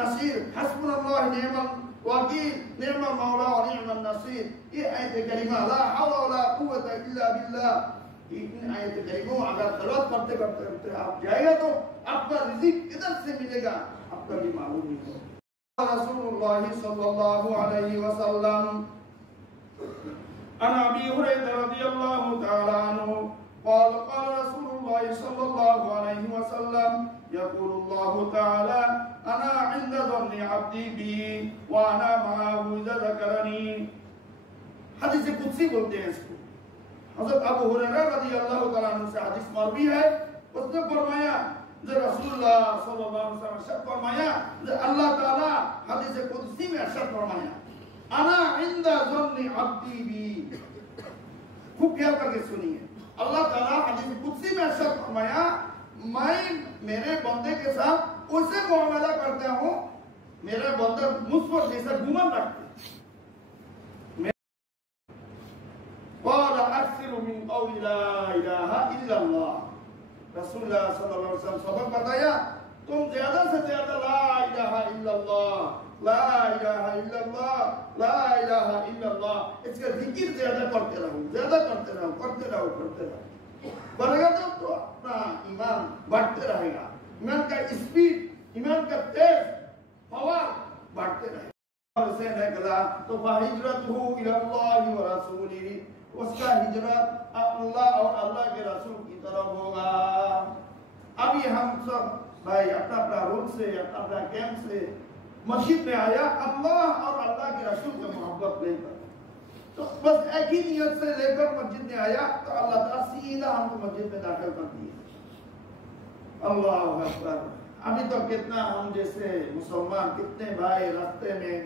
نصیر، حسبنا نعم الوکیل، نعم مولا و نعم النصیر. یہ آیت کریمہ لا حول ولا قوت الا باللہ، ان آیت کریموں اگر تلاوت کرتے کرتے آپ جائے گا تو آپ کا رزق ادھر سے ملے گا، آپ کا بھی معلوم نہیں ہوگا. رسول اللہ صلی اللہ علیہ وسلم عن ابی ہریرہ رضی اللہ تعالی عنہ قال قال رسول الله صلى الله عليه وسلم يقول الله تعالى انا عند ظن عبدي بي وانا معه اذا ذكرني. حدیث قدسی بولتے ہیں اس کو. حضرت ابو ہریرہ رضی اللہ تعالیٰ عنہ سے حدیث مروی ہے. اس نے فرمایا رسول اللہ صلی اللہ علیہ وسلم ارشاد فرمایا، اللہ تعالیٰ حدیث قدسی میں ارشاد فرمایا انا عند ظن عبدی بی. خوب خیال کر کے سنیے، اللہ تعالیٰ حدیث قدسی میں ارشاد فرمایا میں میرے بندے کے ساتھ اسے معاملہ کرتا ہوں میرا بندہ مجھ پر جیسا گمان رکھتے. قال اکثر من قول لا الہ الا اللہ. رسول اللہ صلی اللہ علیہ وسلم سبق بتایا تم زیادہ سے زیادہ لا الہ الا اللہ، لا الہ الا اللہ، لا الہ الا اللہ، اس کا ذکر زیادہ کرتے رہو، زیادہ کرتے رہو، کرتے رہو، کرتے رہو. بڑھے گا تو اپنا ایمان بڑھتے رہے گا، ایمان کا اسپیڈ، ایمان کا تیز پاور بڑھتے رہے گا. اور سے نکلا تو فہجرتہ الی اللہ و رسولہ، اس کا ہجرت اللہ اور اللہ کے رسول کی طرف ہوگا. ابھی ہم سب بھائی اپنا اپنا روم سے اپنا اپنا کیمپ سے مسجد میں آیا، اللہ اور اللہ کے رسول سے محبت لے کر، تو بس ایک ہی نیت سے لے کر مسجد میں آیا تو اللہ تعالیٰ سیدھا ہم کو مسجد میں داخل کر دیا. اللہ اکبر. ابھی تو کتنا ہم جیسے مسلمان کتنے بھائی راستے میں